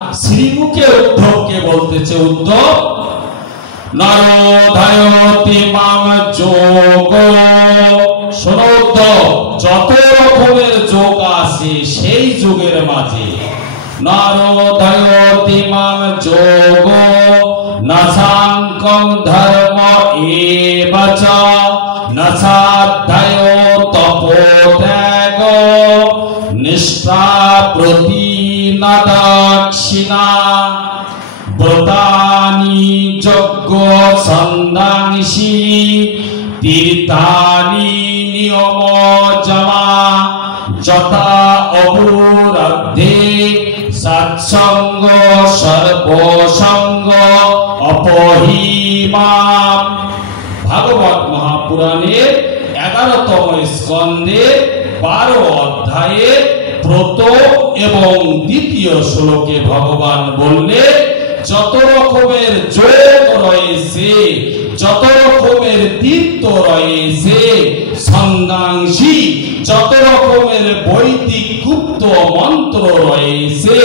শ্রীমুখে উদ্ধবকে বলতেছে, উদ্ধব নরোধায়তি মাম যোগ। শোনো উদ্ধব, যত রকমের যোগ আছে সেই যুগের মাঝে নরোধায়তি মাম যোগ নাসাঙ্কং ধর্ম এবচ নাসাধ্যায় তপোত্যাগ নিষ্ঠা প্রতি না দক্ষিণা ব্রতানি যজ্ঞ সন্দাংশি তীর্থানি নিয়ম জমা যথা অপূরদ্ধে সৎসঙ্গ সর্বসঙ্গ অপহিমাম। ভাগবত মহাপুরাণের 11তম স্কন্ধে 12 অধ্যায়ে প্রথম এবং দ্বিতীয় শ্লোকে ভগবান বললে যত রকমের যোগ রয়েছে, যত রকমের তীর্থ রয়েছে, সন্ন্যাসী যত রকমের বৈদিক গুপ্ত মন্ত্র রয়েছে,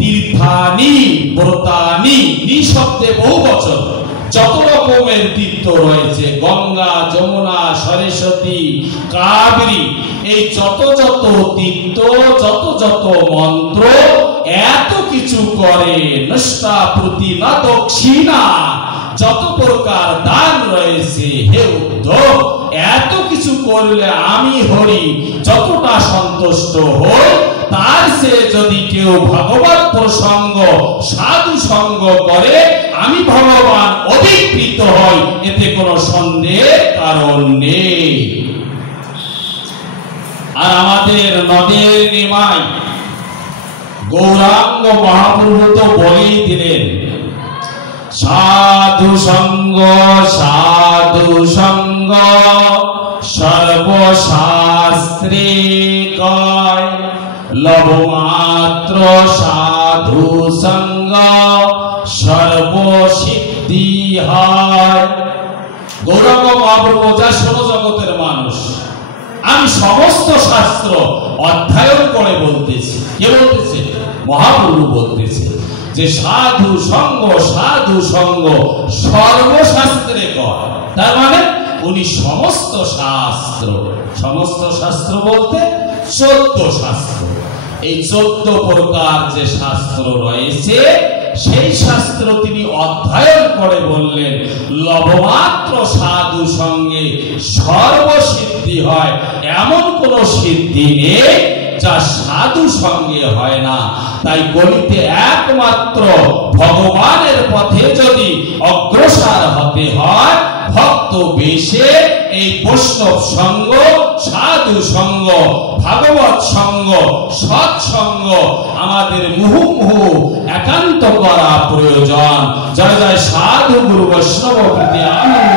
তীর্থানি ব্রতানি নিঃশব্দে বহুবচন, যত রকমের তীর্থ রয়েছে, গঙ্গা যমুনা সরস্বতী কাবেরী, এই যত যত তীর্থ যত যত মন্ত্র এত কিছু করে নিষ্ঠা প্রতি না দক্ষিণা, যত প্রকার দান রয়েছে, হে উদ্ধব এত কিছু করলে আমি হরি যতটা সন্তুষ্ট হই, তার সে যদি কেউ ভগবত প্রসঙ্গ সাধু সঙ্গ করে আমি ভগবান অধিকৃত হই, এতে কোনো সন্দেহের কারণ নেই। আর আমাদের নদের নিমাই গৌরাঙ্গ মহাপ্রভু তো বলেই দিলেন, সাধু সঙ্গ সাধু সঙ্গ সর্বশাস্ত্রে কয় লবমাত্র সাধু সঙ্গ সর্বসিদ্ধি হয়। গৌরাঙ্গ মহাপ্রভু যা শোনো জগতের মানুষ, আমি সমস্ত শাস্ত্র অধ্যয়ন করে বলতেছি। কে বলতেছে? মহাপ্রভু বলতেছে যে সাধু সঙ্গ সর্বশাস্ত্রে কয়। তার মানে উনি সমস্ত শাস্ত্র বলতে 14 শাস্ত্র, এই 14 প্রকার যে শাস্ত্র রয়েছে সেই শাস্ত্র তিনি অধ্যয়ন করে বললেন লবমাত্র সাধু সঙ্গে সর্বসিদ্ধি হয়। এমন কোন সিদ্ধি নেই যা সাধু সঙ্গে হয় না। তাই গলিতে একমাত্র ভগবানের পথে যদি অগ্রসর হতে হয়, ভক্ত বেশে এই বৈষ্ণব সঙ্গ, সাধু সঙ্গ, ভাগবত সঙ্গ, সৎসঙ্গ আমাদের মুহুর্মুহু একান্ত করা প্রয়োজন। জয় জয় সাধু গুরু বৈষ্ণব প্রীতি আনন্দ।